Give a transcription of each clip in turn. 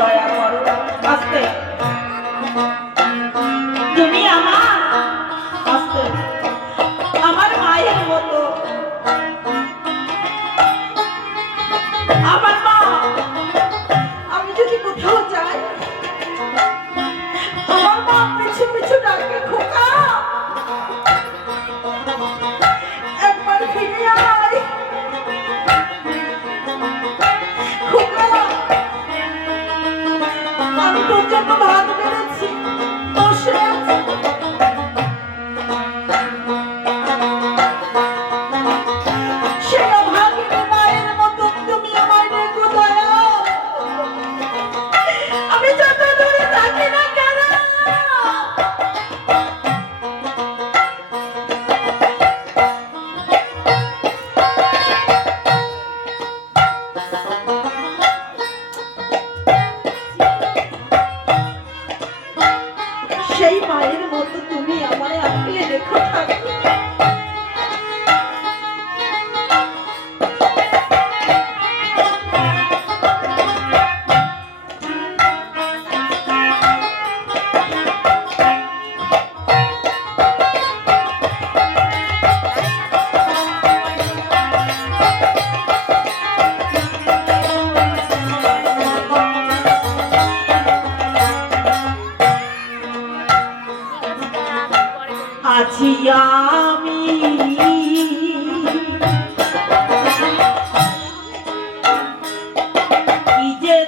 দয়া করো। আস্তে তুমি আমার, আস্তে আমার মায়ের মতো, আমার মা। আমি যদি কোথাও যাই আমার মা পিছু পিছু ডাকে, খোকা একবার ফিরে আয়, খোকা আমি তোর জন্য ভাত বেড়েছি, বসে আছি। আমি যত দূরে থাকি না কেন সেই মায়ের মতো তুমি আমায় আঁকড়ে রেখো থাকি। আছি আমি কি যে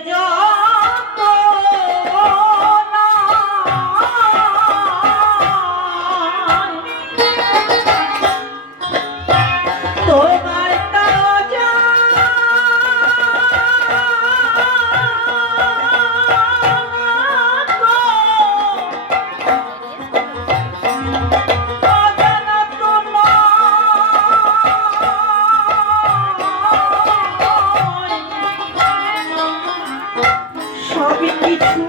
তোমার তাজা সবই কিছু